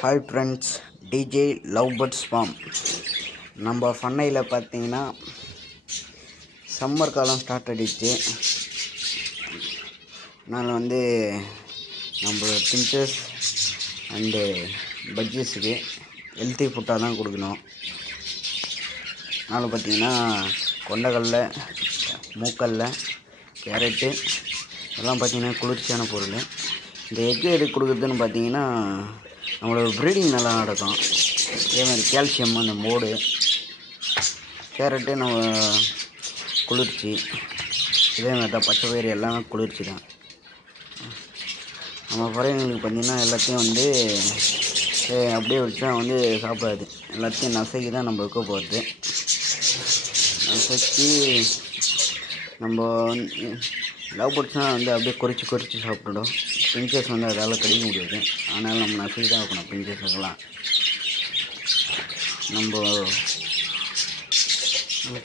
Hi friends, DJ love birds form. நம்ம பண்ணையில் பார்த்தீங்கன்னா சம்மர் காலம் ஸ்டார்ட் ஆகிடுச்சு. நான் நம்மளோட பிஞ்சஸ் அண்டு பட்ஜெட்ஸுக்கு ஹெல்த்தி ஃபுட்டாக தான் கொடுக்கணும். அதனால் பார்த்தீங்கன்னா கொண்டக்கடலை, மூக்கடலை, கேரட்டு இதெல்லாம் பார்த்தீங்கன்னா குளிர்ச்சியான பொருள். இந்த எக்கு எதுக்கு கொடுக்குறதுன்னு பார்த்தீங்கன்னா நம்மளோட ப்ரீடிங் நல்லா நடக்கும். அதேமாதிரி கால்சியம், அந்த மோடு, கேரட்டு நம்ம குளிர்ச்சி, இதேமாதிரி தான் பச்சை பயிறு எல்லாமே குளிர்ச்சி தான். நம்ம பறவைங்களுக்கு பார்த்திங்கன்னா எல்லாத்தையும் அப்படியே வச்சா சாப்பிடாது. எல்லாத்தையும் நசைக்கு தான் நம்ம வைக்க போகிறது. நசைக்கு நம்ம லவ் பேர்ட்ஸ்னால் அப்படியே குறித்து சாப்பிட்டுடும். பிஞ்சஸ் அதால் கடிக்க முடியாது. அதனால் நம்ம நசைக்கு தான் வைக்கணும். பிஞ்சஸுக்கெல்லாம் நம்ம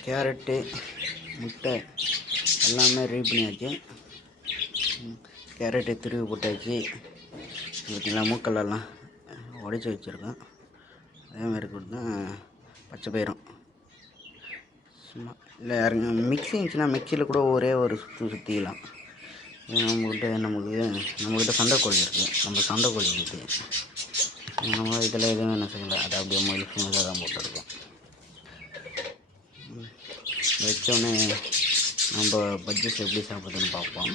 கேரட்டு, முட்டை எல்லாமே ரெடி பண்ணியாச்சு. கேரட்டு துருவி போட்டாச்சு. பார்த்தீங்களா, மூக்கெல்லாம் உடைச்சி வச்சுருக்கோம். அதேமாதிரி கொடுத்தா பச்சை பயிரும் சும்மா இல்லை மிக்ஸி இருந்துச்சுன்னா மிக்சியில் கூட ஒரே ஒரு சுற்றிக்கலாம். நம்மக்கிட்ட சண்டைக்கோழி இருக்குது. நம்ம சண்டைக்கோழி இருக்குது. நம்ம இதில் எதுவும் என்ன செய்யலை. அதை அப்படியே முழுசாக தான் போட்டுருக்கோம். வச்சோடனே நம்ம பட்ஜெட் எப்படி சாப்பிட்றதுன்னு பார்ப்போம்.